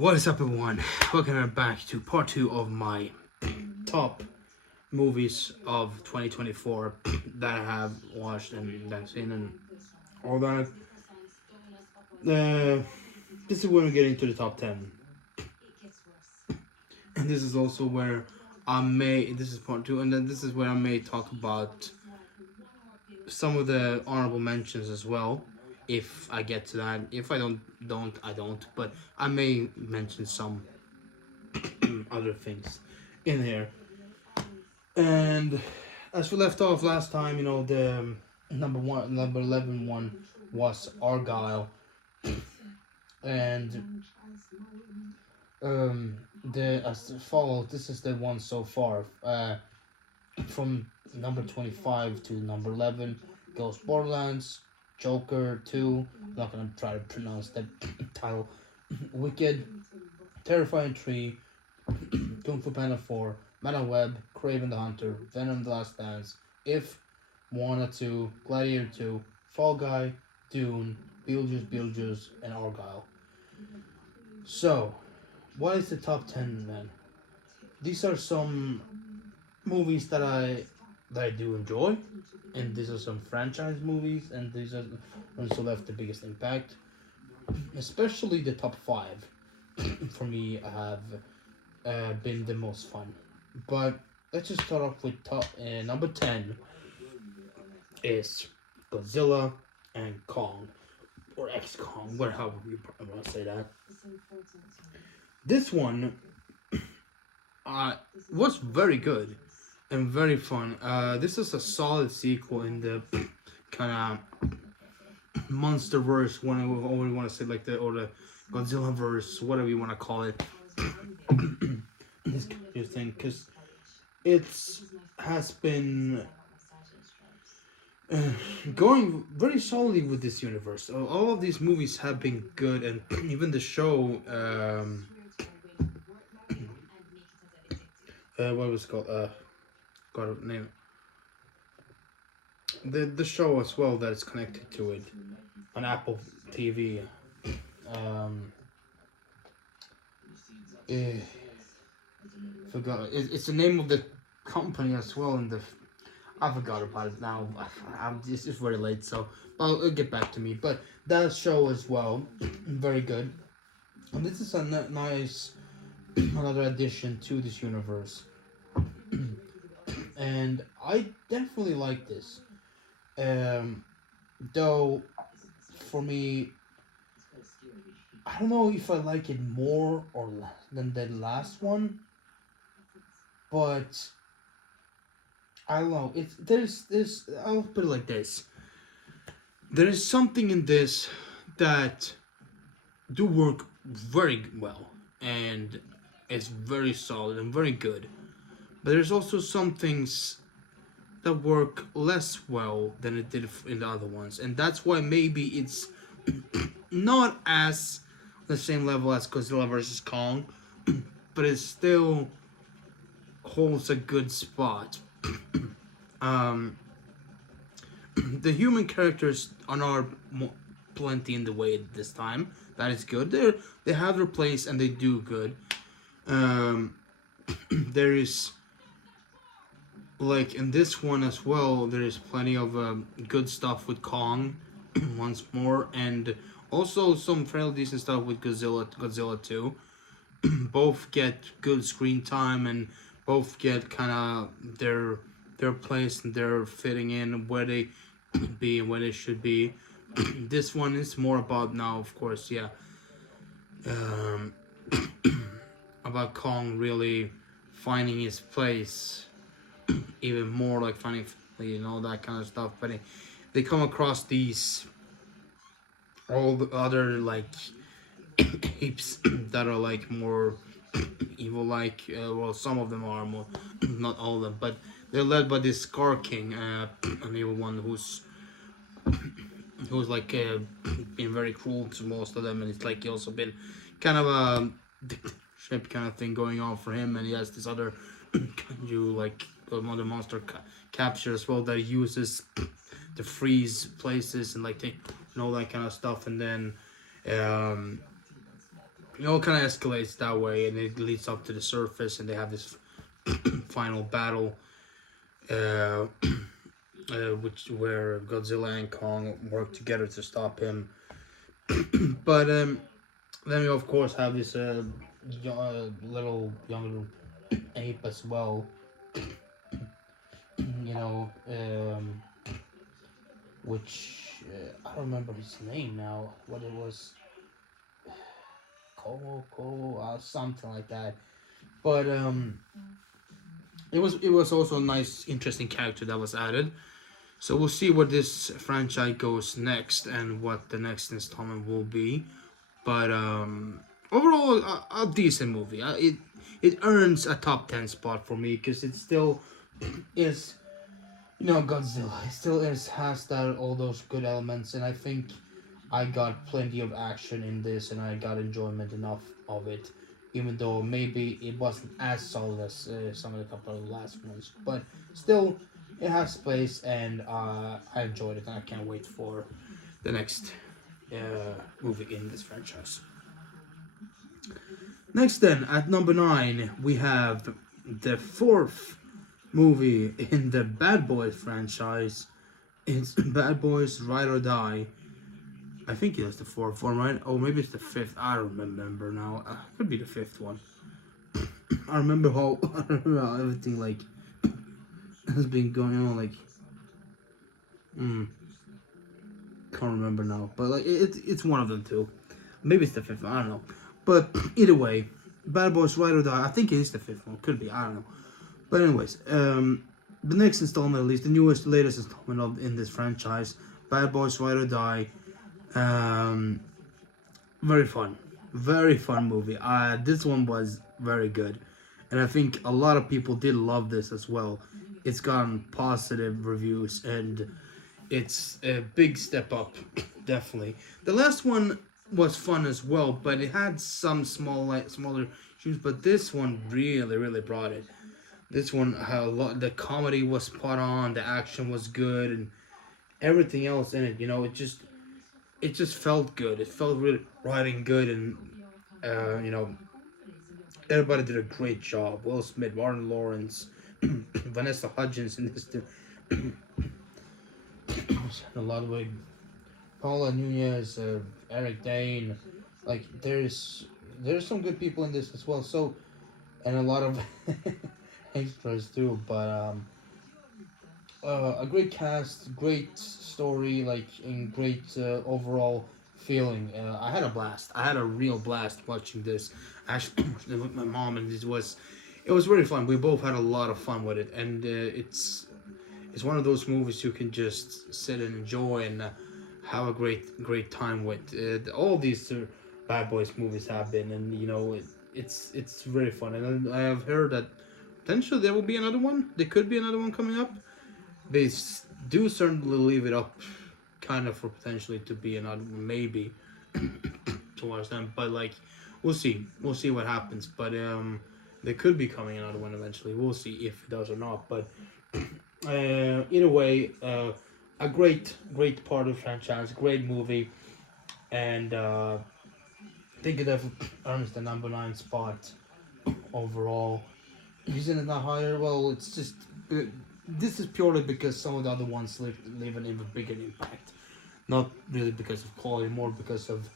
What is up, everyone? Welcome back to part 2 of my top movies of 2024 that I have watched and that I've seen and all that. This is when we get into the top 10. And this is also where this is part 2, and then this is where I may talk about some of the honorable mentions as well. If I get to that. If I don't, I don't. But I may mention some other things in here. And as we left off last time, the number 11 one was Argyle, and the as follows. This is the one so far. From number 25 to number 11 goes Borderlands, Joker 2. I'm not gonna try to pronounce the title. Wicked, Terrifying 3, Kung Fu Panda 4, Madame Web, Craven the Hunter, Venom the Last Dance, If, Moana 2, Gladiator 2, Fall Guy, Dune, Beetlejuice, and Argyle. So, what is the top 10 then? These are some movies that I do enjoy, and these are some franchise movies, and these are also left the biggest impact. Especially the top 5 for me have been the most fun. But let's just start off with number 10 is Godzilla and Kong, or X-Kong, however you want to say that. This one was very good and very fun. This is a solid sequel in the kind of monster-verse, whatever you want to say, or the Godzilla-verse, whatever you want to call it. This kind of thing, because it has been going very solidly with this universe. All of these movies have been good, and even the show, what was it called? Got a name. The show as well that is connected to it on Apple TV. Forgot it's the name of the company as well, and I forgot about it now. It's very late, so it'll get back to me. But that show as well, very good. And this is a nice another addition to this universe. And I definitely like this. Though, for me, I don't know if I like it more or less than the last one. But I don't know. There's I'll put it like this. There is something in this that do work very well and is very solid and very good. But there's also some things that work less well than it did in the other ones, and that's why maybe it's not as the same level as Godzilla vs. Kong, but it still holds a good spot. The human characters are not plenty in the way this time. That is good. They have their place and they do good. There is, like in this one as well, there is plenty of good stuff with Kong once more, and also some fairly decent stuff with Godzilla 2. Both get good screen time, and both get kind of their place and they're fitting in where they be and where they should be. This one is more about now, of course, about Kong really finding his place, even more like finding, that kind of stuff. But they come across these all the other like apes that are like more evil, like well, some of them are more, not all of them, but they're led by this Scar King, an evil one who's like been very cruel to most of them, and it's like he also been kind of a dictatorship kind of thing going on for him, and he has this other like other monster capture as well that he uses to freeze places and like take and all that kind of stuff, and then it all kind of escalates that way, and it leads up to the surface, and they have this final battle, uh, which where Godzilla and Kong work together to stop him. But then we of course have this little younger ape as well. You know, which I don't remember his name now. What it was, Kobo, something like that. But it was also a nice, interesting character that was added. So we'll see where this franchise goes next and what the next installment will be. But overall, a decent movie. It earns a top 10 spot for me because it still is, Godzilla. It still has that all those good elements, and I think I got plenty of action in this, and I got enjoyment enough of it. Even though maybe it wasn't as solid as some of the couple of the last ones, but still, it has space, and I enjoyed it, and I can't wait for the next movie in this franchise. Next, then, at number 9, we have the fourth movie in the Bad Boys franchise. It's Bad Boys Ride or Die. I think it's the fourth one, right? Oh, maybe it's the fifth. I don't remember now. Could be the fifth one. I remember how, I remember how everything like has been going on. Like, can't remember now. But like, it's one of them too. Maybe it's the fifth one. I don't know. But either way, Bad Boys Ride or Die. I think it is the fifth one. Could be. I don't know. But anyways, the next installment, at least the newest, latest installment in this franchise, Bad Boys Ride or Die. Um, very fun movie. This one was very good, and I think a lot of people did love this as well. It's gotten positive reviews, and it's a big step up, definitely. The last one was fun as well, but it had some smaller issues. But this one really brought it. This one had a lot. The comedy was spot on. The action was good, and everything else in it. It just felt good. It felt really writing good, and everybody did a great job. Will Smith, Martin Lawrence, Vanessa Hudgens in this too. Ludwig, Paula Nunez, Eric Dane. Like there's some good people in this as well. So, and a lot of extras too. But a great cast, great story, like and great overall feeling. I had a blast. I had a real blast watching this. Actually, with my mom, and it was really fun. We both had a lot of fun with it, and it's one of those movies you can just sit and enjoy and have a great time with. All these Bad Boys movies have been, and it's very fun. And I have heard that potentially there will be another one. There could be another one coming up. They do certainly leave it up, kind of for potentially to be another maybe towards them. But like, we'll see what happens. But there could be coming another one eventually. We'll see if it does or not. But either way, a great part of the franchise, great movie, and I think it definitely earns the number 9 spot overall. Isn't it not higher? Well, it's just this is purely because some of the other ones leave an even bigger impact. Not really because of quality, more because of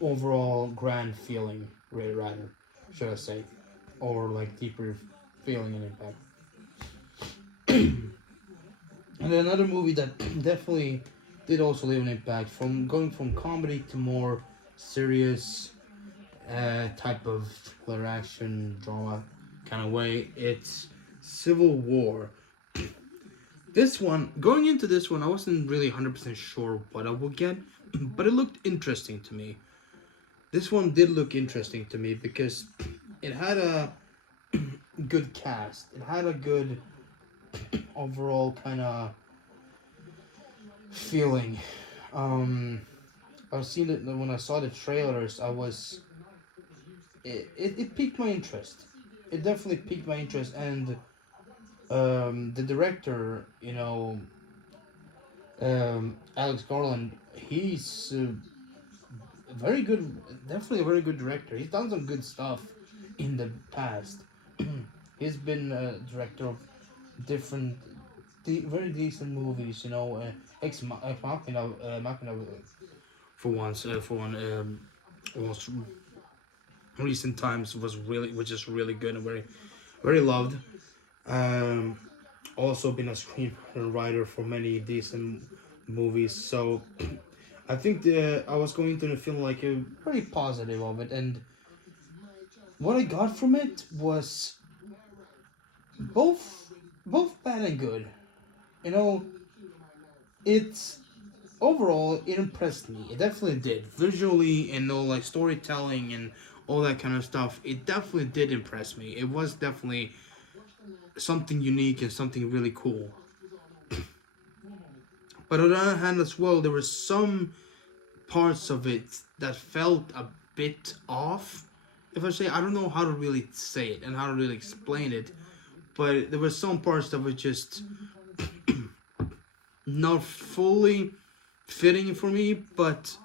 overall grand feeling, rather, should I say, or like deeper feeling and impact. And then another movie that definitely did also leave an impact, from going from comedy to more serious type of thriller action drama kind of way. It's Civil War. This one, going into this one, I wasn't really 100% sure what I would get, but it looked interesting to me. This one did look interesting to me because it had a good cast. It had a good overall kind of feeling. I was seeing it when I saw the trailers. It piqued my interest. It definitely piqued my interest, and the director, Alex Garland, he's very good, definitely a very good director. He's done some good stuff in the past. He's been a director of different, very decent movies. You know, Ex Machina, Machina for once, for one, was recent times was just really good and very loved. Um, Also been a screenwriter for many decent movies. So I think I was going to the film like a very positive of it, and what I got from it was both both bad and good. You know, it's overall it impressed me. It definitely did visually and all like storytelling and all that kind of stuff. It definitely did impress me. It was definitely something unique and something really cool. But on the other hand, as well, there were some parts of it that felt a bit off. If I say, I don't know how to really say it and how to really explain it, but there were some parts that were just not fully fitting for me. But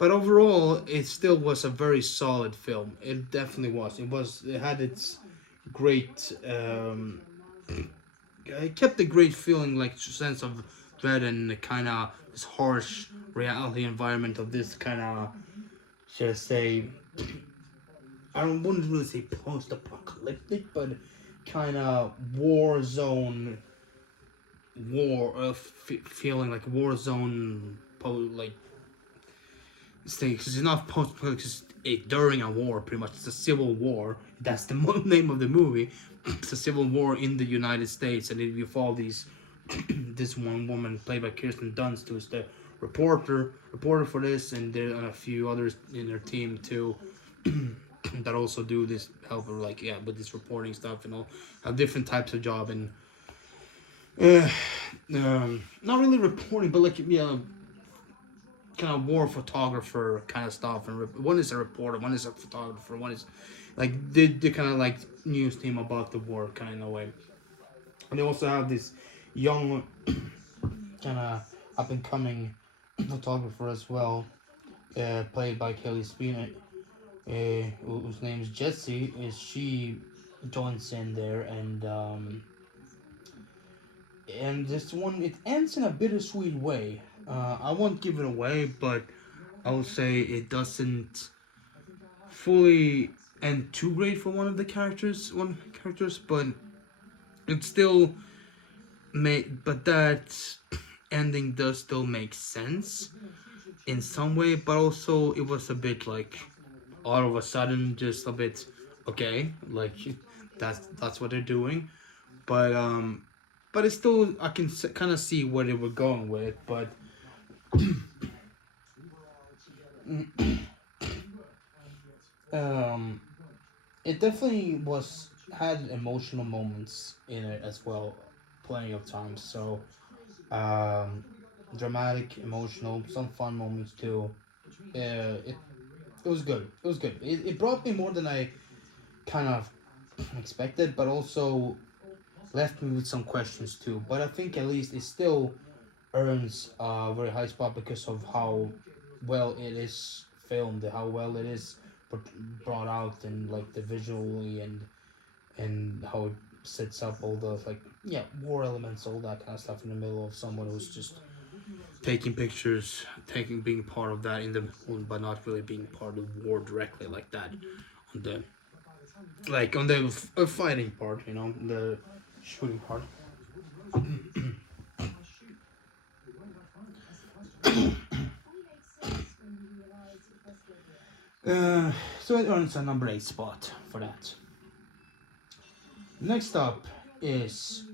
overall, it still was a very solid film. It definitely was. It was. It had its great. It kept a great feeling, like sense of dread and kind of this harsh reality environment of this kind of, should I say, wouldn't really say post-apocalyptic, but kind of war zone, feeling like war zone, like thing. Because it's not post-apocalyptic, it's during a war, pretty much. It's a civil war. That's the name of the movie. It's a civil war in the United States, and you follow these this one woman played by Kirsten Dunst, who's the reporter for this, and there are a few others in her team too. That also do this help her like yeah with this reporting stuff and all have different types of job and uh, not really reporting but like yeah kind of war photographer kind of stuff and one is a reporter, one is a photographer, one is like the kind of like news team about the war kind of in a way. And they also have this young kind of up and coming photographer as well, played by Kelly Spina, whose name is Jessie. Is she joins in there and this one it ends in a bittersweet way. I won't give it away, but I will say it doesn't fully end too great for one characters, but it still but that ending does still make sense in some way, but also it was a bit like all of a sudden just a bit okay, like that's what they're doing, but it's still I can kind of see where they were going with it, but um, it definitely was had emotional moments in it as well, plenty of times. So um, dramatic, emotional, some fun moments too. It was good. It was good. It brought me more than I kind of expected, but also left me with some questions too. But I think at least it still earns a very high spot because of how well it is filmed, how well it is brought out, and like the visually and how it sets up all the like yeah war elements, all that kind of stuff in the middle of someone who's just taking pictures, taking being part of that in the but not really being part of war directly like that on the on the fighting part, you know, the shooting part. So it earns a number 8 spot for that. Next up is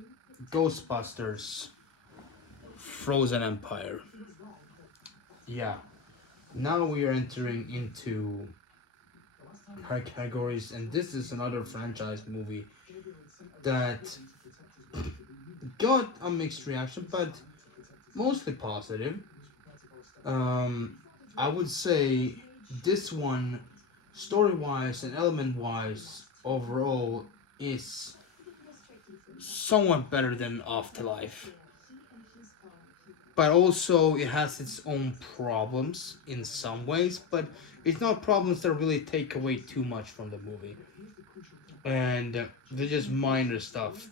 Ghostbusters Frozen Empire. Yeah, now we are entering into high categories, and this is another franchise movie that got a mixed reaction, but mostly positive. Um, I would say this one, story wise and element wise, overall, is somewhat better than Afterlife. but also it has its own problems in some ways, but it's not problems that really take away too much from the movie, and they're just minor stuff.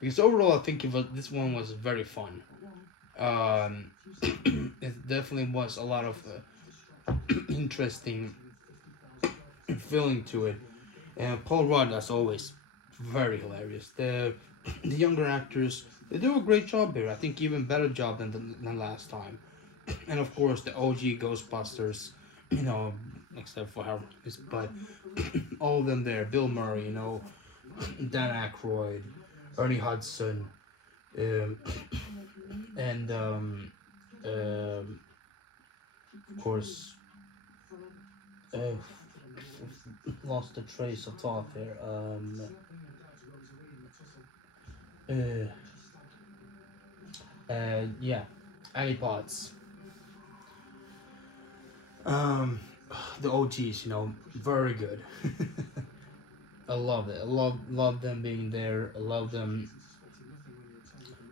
Because overall, I think this one was very fun. Um, it definitely was a lot of interesting feeling to it. And Paul Rudd, as always, very hilarious. The younger actors, they do a great job here. I think even better job than last time. And of course, the OG Ghostbusters, you know, except for Harold, but all of them there. Bill Murray, Dan Aykroyd, Ernie Hudson, um, and of course, uh, lost the trace of thought there. Uh, yeah, Annie Potts. Um, the OGs, very good. I love it. I love them being there. I love them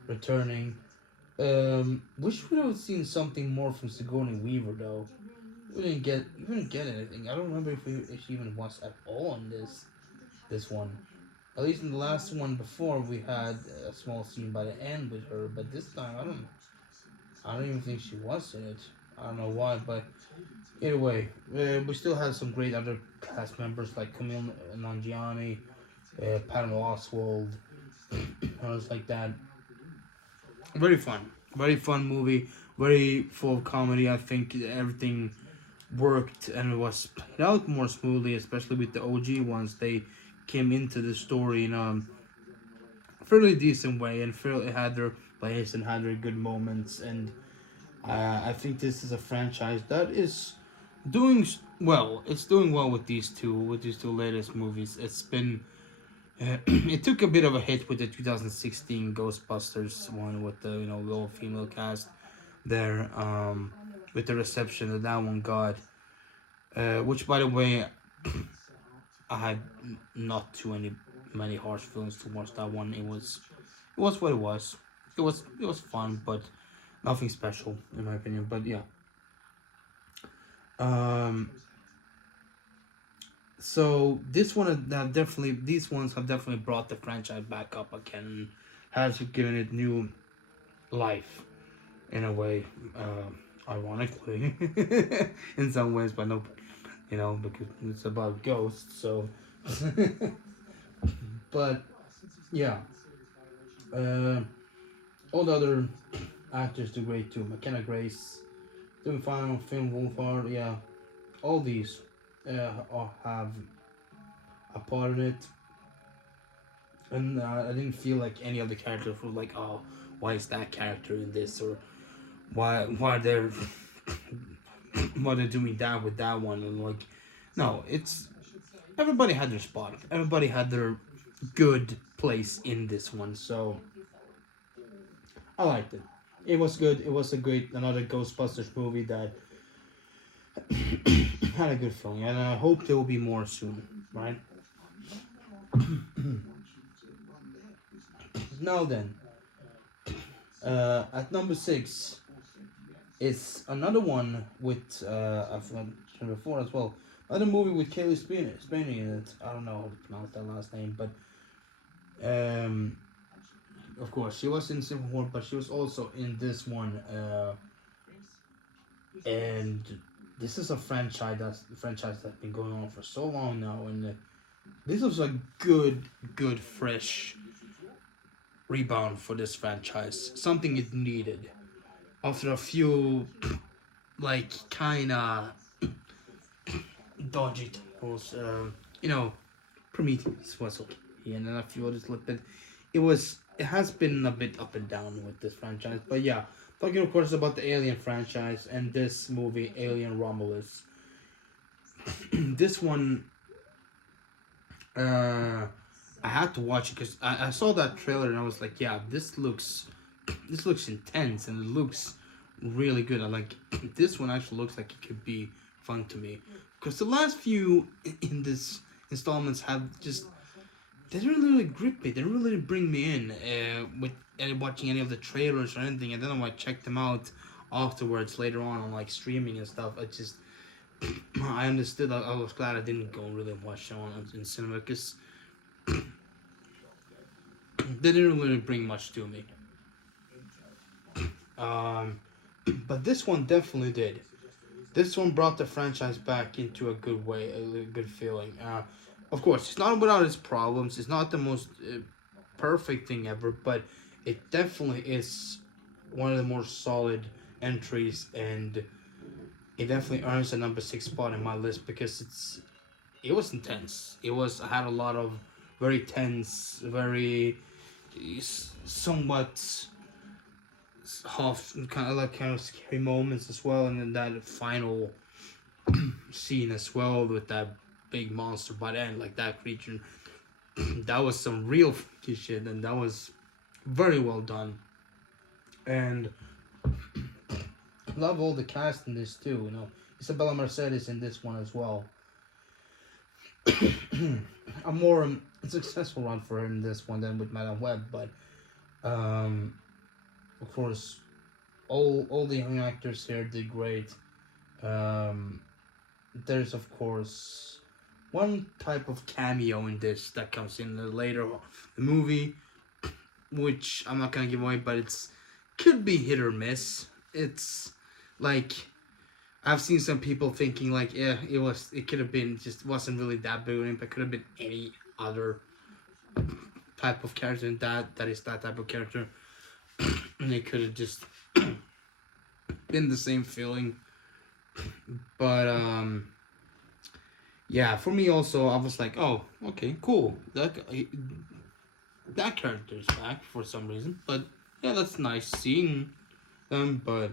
returning. Wish we would have seen something more from Sigourney Weaver though. We didn't get anything. I don't remember if she even was at all in this one. At least in the last one before, we had a small scene by the end with her, but this time I don't even think she was in it. I don't know why, but either way, we still had some great other cast members like Camille Nanjiani, Patton Oswalt, others like that. Very fun movie, very full of comedy. I think everything worked and it was played out more smoothly, especially with the OG ones. They came into the story in a fairly decent way and fairly had their place and had their good moments. And I think this is a franchise that is doing well. It's doing well with these two latest movies. It's been it took a bit of a hit with the 2016 Ghostbusters one with the all female cast there, with the reception that one got. Which, by the way, I had not too many harsh feelings towards that one. It was what it was. It was fun, but nothing special in my opinion. But yeah. Um. So this one have definitely these ones have definitely brought the franchise back up again, and has given it new life in a way. Ironically, in some ways, but no, because it's about ghosts. So, but yeah. Uh, all the other actors do great too. McKenna Grace doing fine on film. Wolfhard, yeah. All these have a part in it, and I didn't feel like any of the characters were like, oh, why is that character in this, or why they're why they're doing that with that one, and like, no, it's everybody had their spot. Everybody had their good place in this one, so I liked it. It was good. It was another Ghostbusters movie that had a good feeling, and I hope there will be more soon. Right now, then, at number 6 is another one with I've mentioned before as well. Another movie with Kaylee Spain in it. I don't know how to pronounce that last name, but of course she was in Civil War, but she was also in this one. And this is a franchise that's been going on for so long now, and this was a good fresh rebound for this franchise. Something it needed after a few like kind of dodgy titles. Prometheus was okay, and then a few others looked, but it has been a bit up and down with this franchise. But yeah, talking of course about the Alien franchise and this movie, Alien Romulus. This one, I had to watch it because I saw that trailer and I was like, yeah, this looks intense and it looks really good. I like this one. Actually looks like it could be fun to me because the last few in this installments have just they didn't really grip me. They didn't really bring me in with watching any of the trailers or anything. And then when I checked them out afterwards later on like streaming and stuff, I just I understood. I was glad I didn't go really watch them on in cinema because they didn't really bring much to me. Um, but this one definitely did. This one brought the franchise back into a good way, a good feeling. Of course, it's not without its problems. It's not the most perfect thing ever, but it definitely is one of the more solid entries, and it definitely earns a number 6 spot in my list because it was intense. It was I had a lot of very tense, very somewhat half kind of scary moments as well, and then that final scene as well with that big monster by the end, like that creature. That was some real freaky shit, and that was very well done. And love all the cast in this too. You know, Isabella Mercedes in this one as well. A more successful run for her in this one than with Madame Web, but of course, all the young actors here did great. Um, there's of course one type of cameo in this that comes in later the movie, which I'm not gonna give away, but it's could be hit or miss. It's like I've seen some people thinking like, yeah, it could have been just wasn't really that big of an impact. Could have been any other type of character, and that is that type of character, and it could have just been the same feeling. But yeah, for me also, I was like, oh, okay, cool. That character is back for some reason. But yeah, that's nice seeing them. But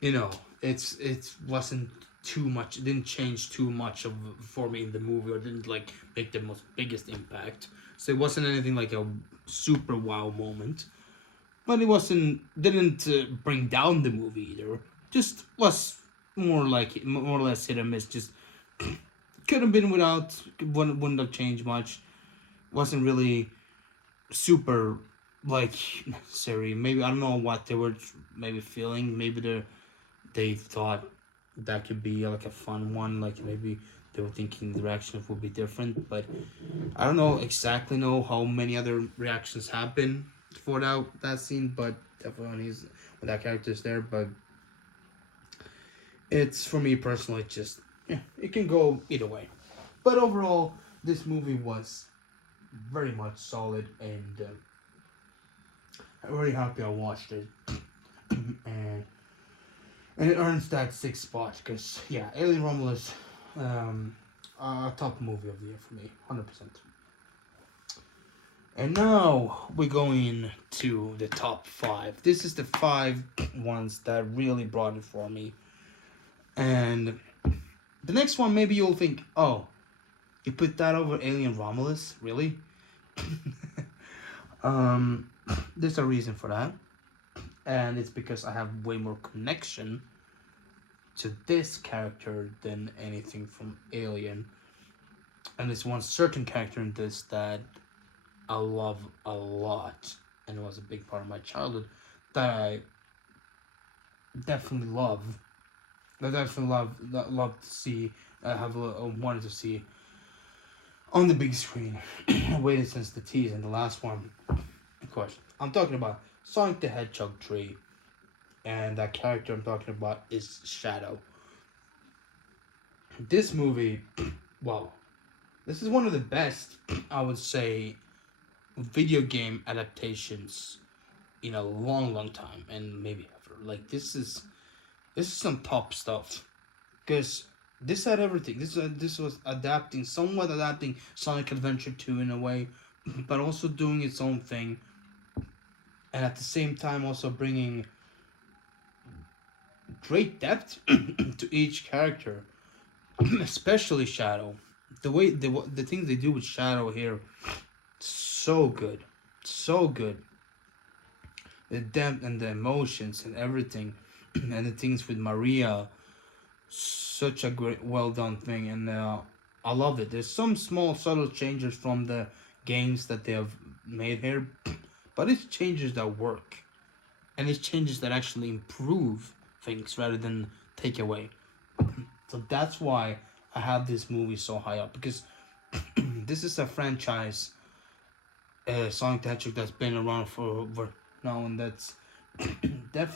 you know, it wasn't too much. It didn't change too much of for me in the movie, or didn't like make the most biggest impact. So it wasn't anything like a super wow moment. But it wasn't didn't bring down the movie either. Just was more or less hit or miss. Just could have been without. Wouldn't have changed much. Wasn't really super like necessary. Maybe I don't know what they were maybe feeling. Maybe they thought that could be like a fun one. Like maybe they were thinking the reactions would be different. But I don't know exactly know how many other reactions have been for that scene. But definitely when that character is there. But it's for me personally. Just yeah, it can go either way. But overall, this movie was very much solid, and I'm very happy I watched it. and it earns that 6th spot because yeah, Alien Romulus, a top movie of the year for me, 100%. And now we're going to the top 5. This is the 5 ones that really brought it for me. And the next one, maybe you'll think, oh, you put that over Alien Romulus, really? There's a reason for that, and it's because I have way more connection to this character than anything from Alien, and there's one certain character in this that I love a lot, and it was a big part of my childhood that I definitely love. I definitely love to see. I have wanted to see on the big screen. Waited since the tease and the last one. Of course, I'm talking about Sonic the Hedgehog 3, and that character I'm talking about is Shadow. This movie, well, this is one of the best, I would say, video game adaptations in a long, long time, and maybe ever. Like this is some top stuff, because this had everything. This was somewhat adapting Sonic Adventure 2 in a way, but also doing its own thing, and at the same time also bringing great depth to each character, especially Shadow. The things they do with Shadow here, so good, so good. The depth and the emotions and everything, and the things with Maria, such a great, well done thing. And I love it. There's some small subtle changes from the games that they have made here, but it's changes that work, and it's changes that actually improve things rather than take away. So that's why I have this movie so high up, because this is a franchise, Sonic the Hedgehog, that's been around for over now, and that's definitely